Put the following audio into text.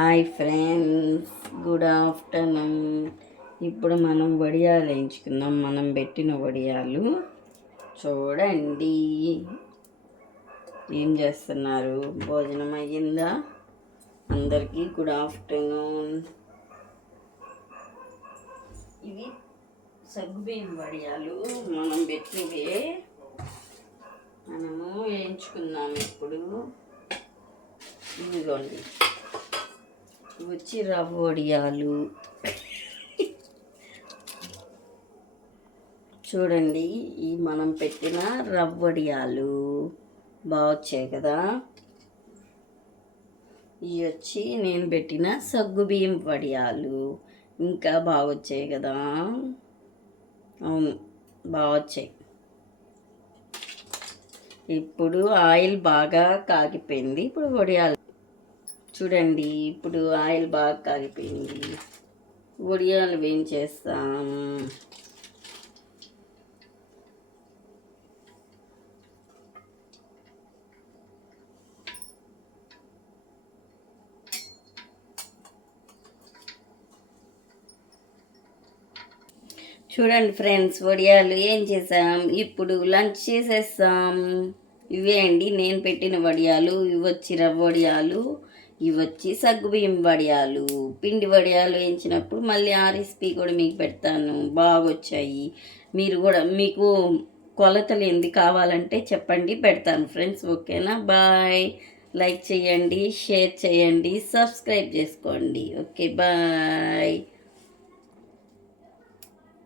Hi friends, good afternoon. ఇప్పుడు మనం వడియాలు వేయించుకుందాం. మనం పెట్టిన వడియాలు చూడండి. ఏం చేస్తున్నారు? భోజనం అయ్యిందా? అందరికీ గుడ్ ఆఫ్టర్నూన్. ఇవి సగ్గుబియ్యం వడియాలు మనం పెట్టినవే. మనము వేయించుకుందాం ఇప్పుడు. ఇదిగోండి, వచ్చి రవ్వ వడియాలు చూడండి. ఈ మనం పెట్టిన రవ్వ వడియాలు బాగా వచ్చాయి కదా. ఇవి వచ్చి నేను పెట్టిన సగ్గుబియ్యం వడియాలు ఇంకా బాగా వచ్చాయి కదా. అవును, బాగా వచ్చాయి. ఇప్పుడు ఆయిల్ బాగా కాగిపోయింది. ఇప్పుడు వడియాలు చూడండి. ఇప్పుడు ఆయిల్ బాగా కాగిపోయింది. వడియాలు వేయించేస్తాం. చూడండి ఫ్రెండ్స్, వడియాలు ఏం చేసాం. ఇప్పుడు లంచ్ చేసేస్తాం. ఇవే అండి నేను పెట్టిన వడియాలు. ఇవి వచ్చి రవ్వ వడియాలు, ఇవి వచ్చి సగ్గుబియ్యం వడియాలు. పిండి వడియాలు వేయించినప్పుడు మళ్ళీ ఆ రెసిపీ కూడా మీకు పెడతాను. బాగా వచ్చాయి. మీరు కూడా మీకు కొలతలు ఏంది కావాలంటే చెప్పండి, పెడతాను ఫ్రెండ్స్. ఓకేనా? బాయ్. లైక్ చేయండి, షేర్ చేయండి, సబ్స్క్రైబ్ చేసుకోండి. Okay, bye.